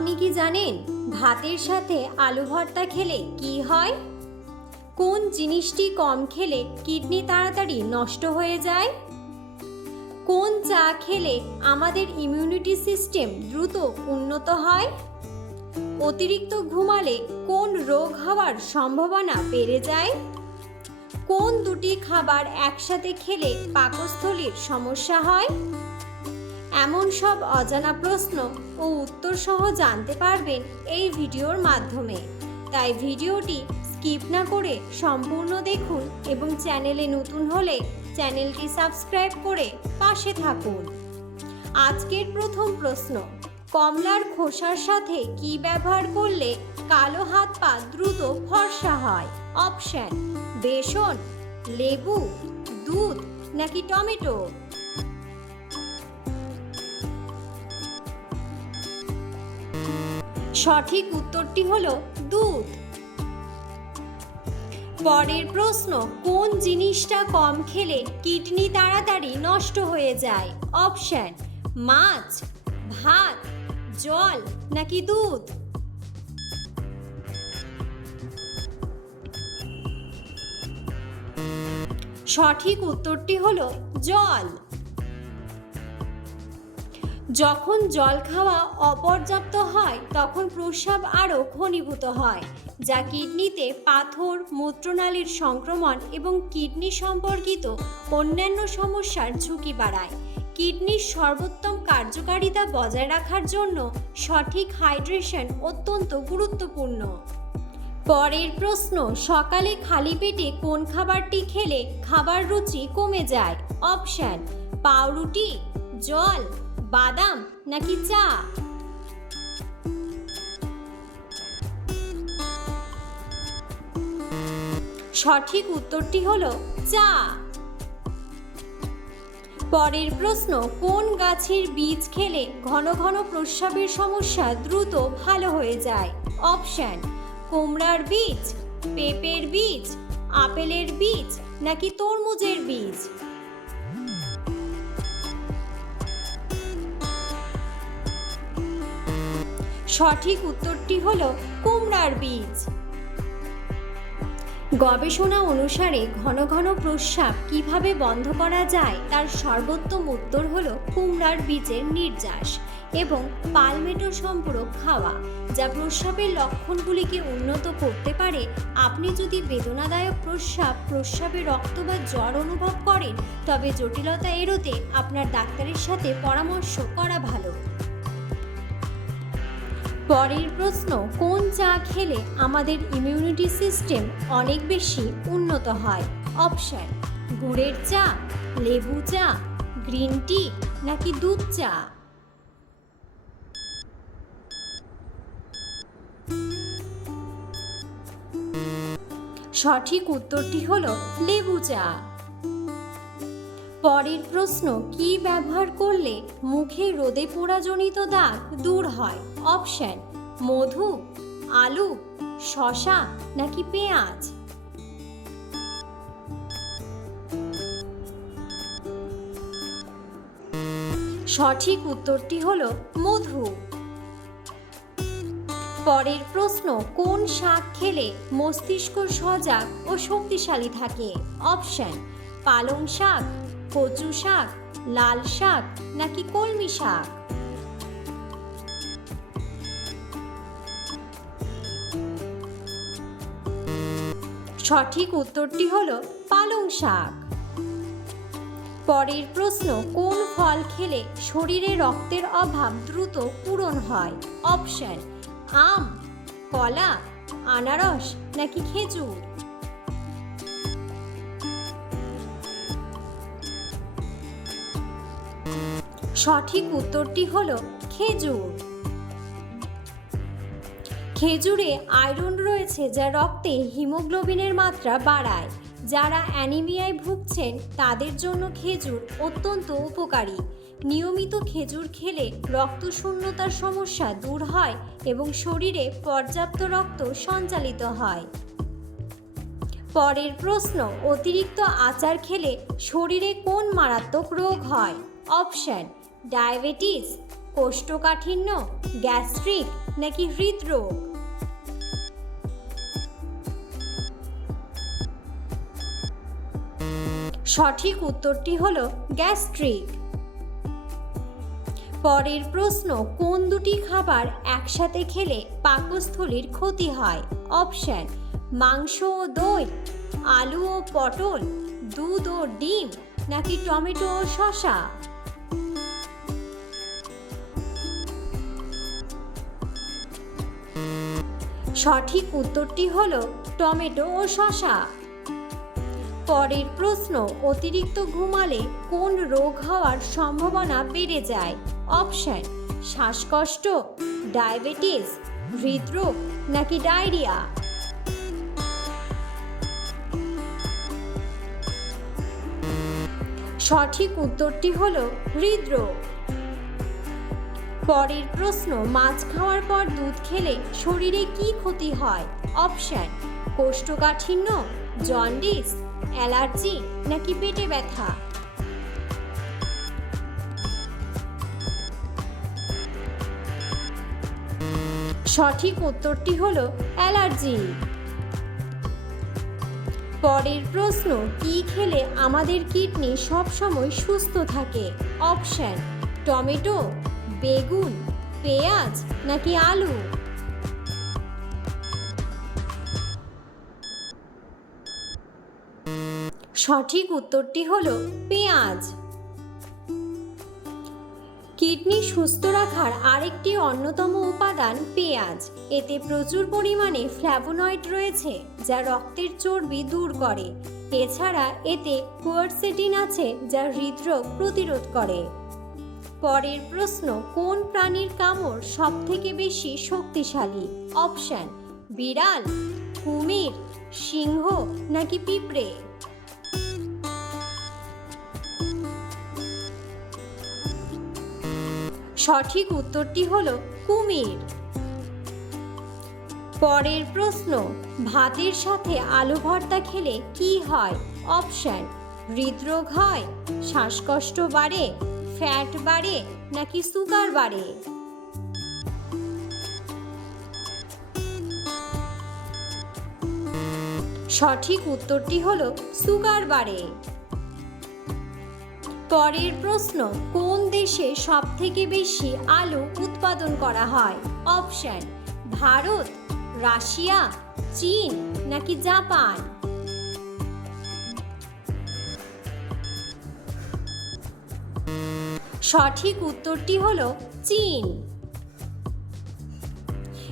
আপনি কি জানেন ভাতের সাথে আলু ভর্তা খেলে কি হয়? কোন জিনিসটি কম খেলে কিডনি তাড়াতাড়ি নষ্ট হয়ে যায়? কোন চা খেলে আমাদের ইমিউনিটি সিস্টেম দ্রুত উন্নত হয়? অতিরিক্ত ঘুমালে কোন রোগ হওয়ার সম্ভাবনা বেড়ে যায়? কোন দুটি খাবার একসাথে খেলে পাকস্থলীর সমস্যা হয়? এমন সব অজানা প্রশ্ন ও উত্তর সহ জানতে পারবেন এই ভিডিওর মাধ্যমে। তাই ভিডিওটি স্কিপ না করে সম্পূর্ণ দেখুন এবং চ্যানেলে নতুন হলে চ্যানেলটি সাবস্ক্রাইব করে পাশে থাকুন। আজকের প্রথম প্রশ্ন, কমলার খোসার সাথে কি ব্যবহার করলে কালো হাত পা দ্রুত ফর্সা হয়? অপশন, বেসন, লেবু, দুধ নাকি টমেটো? সঠিক উত্তরটি হলো দুধ। পরের প্রশ্ন, কোন জিনিসটা কম খেলে কিডনি তাড়াতাড়ি নষ্ট হয়ে যায়? অপশন, মাছ, ভাত, জল নাকি দুধ? সঠিক উত্তরটি হলো জল। যখন জল খাওয়া অপর্যাপ্ত হয়, তখন প্রস্রাব আরও ঘনীভূত হয়, যা কিডনিতে পাথর, মূত্রনালীর সংক্রমণ এবং কিডনি সম্পর্কিত অন্যান্য সমস্যার ঝুঁকি বাড়ায়। কিডনির সর্বোত্তম কার্যকারিতা বজায় রাখার জন্য সঠিক হাইড্রেশন অত্যন্ত গুরুত্বপূর্ণ। পরের প্রশ্ন, সকালে খালি পেটে কোন খাবারটি খেলে খাবার রুচি কমে যায়? অপশন, পাউরুটি, জল বাদাম নাকি চা? সঠিক উত্তরটি হলো চা। পরের প্রশ্ন, কোন গাছের বীজ খেলে ঘন ঘন প্রস্রাবের সমস্যা দ্রুত ভালো হয়ে যায়? অপশন, কুমড়ার বীজ, পেঁপের বীজ, আপেলের বীজ নাকি তরমুজের বীজ? সঠিক উত্তরটি হলো কুমড়ার বীজ। গবেষণা অনুসারে ঘন ঘন প্রস্রাব কীভাবে বন্ধ করা যায় তার সর্বোত্তম উত্তর হল কুমড়ার বীজের নির্যাস এবং পালমেটো সম্পূরক খাওয়া, যা প্রস্রাবের লক্ষণগুলিকে উন্নত করতে পারে। আপনি যদি বেদনাদায়ক প্রস্রাব, প্রস্রাবে রক্ত বা জ্বর অনুভব করেন, তবে জটিলতা এড়োতে আপনার ডাক্তারের সাথে পরামর্শ করা ভালো। পরের প্রশ্ন, কোন চা খেলে আমাদের ইমিউনিটি সিস্টেম অনেক বেশি উন্নত হয়? অপশন গুড়ের চা, লেবু চা গ্রিন টি নাকি দুধ চা? সঠিক উত্তরটি হলো লেবু চা। পরের প্রশ্ন, কি ব্যবহার করলে মুখে রোদে পোড়াজনিত দাগ দূর হয়? অপশন, মধু, আলু, শশা নাকি পেঁয়াজ? সঠিক উত্তরটি হলো মধু। পরের প্রশ্ন, কোন শাক খেলে মস্তিষ্ক সজাগ ও শক্তিশালী থাকে? অপশন, পালং শাক, কচু শাক, লাল শাক নাকি কলমি শাক? সঠিক উত্তরটি হলো পালং শাক। পরের প্রশ্ন, কোন ফল খেলে শরীরে রক্তের অভাব দ্রুত পূরণ হয়? অপশন, আম, কলা, আনারস নাকি খেজুর? সঠিক উত্তরটি হলো খেজুর। খেজুরে আয়রন রয়েছে যা রক্তে হিমোগ্লোবিনের মাত্রা বাড়ায়। যারা অ্যানিমিয়ায় ভুগছেন, তাদের জন্য খেজুর অত্যন্ত উপকারী। নিয়মিত খেজুর খেলে রক্তশূন্যতার সমস্যা দূর হয় এবং শরীরে পর্যাপ্ত রক্ত সঞ্চালিত হয়। পরের প্রশ্ন, অতিরিক্ত আচার খেলে শরীরে কোন মারাত্মক রোগ হয়? অপশন, ডায়াবেটিস, কোষ্ঠকাঠিন্য, গ্যাস্ট্রিক নাকি হৃদরোগ? সঠিক উত্তরটি হলো গ্যাস্ট্রিক। পরের প্রশ্ন, কোন দুটি খাবার একসাথে খেলে পাকস্থলীর ক্ষতি হয়? অপশন, মাংস ও দই, আলু ও পটল, দুধ ও ডিম, নাকি টমেটো ও শশা সঠিক উত্তরটি হলো টমেটো ও শসা। পরের প্রশ্ন, অতিরিক্ত ঘুমালে কোন রোগ হওয়ার সম্ভাবনা বেড়ে যায়? অপশন, শ্বাসকষ্ট, ডায়াবেটিস, হৃদরোগ নাকি ডায়রিয়া? সঠিক উত্তরটি হলো হৃদরোগ। পরের প্রশ্ন, মাছ খাওয়ার পর দুধ খেলে শরীরে কি ক্ষতি হয়? অপশন, কোষ্ঠকাঠিন্য, জন্ডিস অ্যালার্জি নাকি পেটে ব্যথা? সঠিক উত্তরটি হলো অ্যালার্জি। পরের প্রশ্ন, কি খেলে আমাদের কিডনি সবসময় সুস্থ থাকে? অপশন, টমেটো, বেগুন, পেঁয়াজ নাকি আলু? সঠিক উত্তরটি হলো পেঁয়াজ। কিডনি সুস্থ রাখার আরেকটি অন্যতম উপাদান পেঁয়াজ। এতে প্রচুর পরিমাণে ফ্ল্যাভোনয়েড রয়েছে, যা রক্তের চর্বি দূর করে। এছাড়া এতে কোয়ারসেটিন আছে, যা হৃদরোগ প্রতিরোধ করে। পরের প্রশ্ন, কোন প্রাণীর কামড় সব থেকে বেশি শক্তিশালী? অপশান, বিড়াল, কুমির, সিংহ নাকি পিঁপড়ে? সঠিক উত্তরটি হল কুমির। পরের প্রশ্ন, ভাতের সাথে আলু ভর্তা খেলে কি হয়? অপশন, হৃদরোগ হয়, শ্বাসকষ্ট বাড়ে, ফ্যাট বাড়ে, নাকি সুগার বাড়ে? সঠিক উত্তরটি হল সুগার বাড়ে। পরের প্রশ্ন, কোন দেশে সব থেকে বেশি আলু উৎপাদন করা হয়। অপশন, ভারত, রাশিয়া, চীন নাকি জাপান? সঠিক উত্তরটি হলো চীন।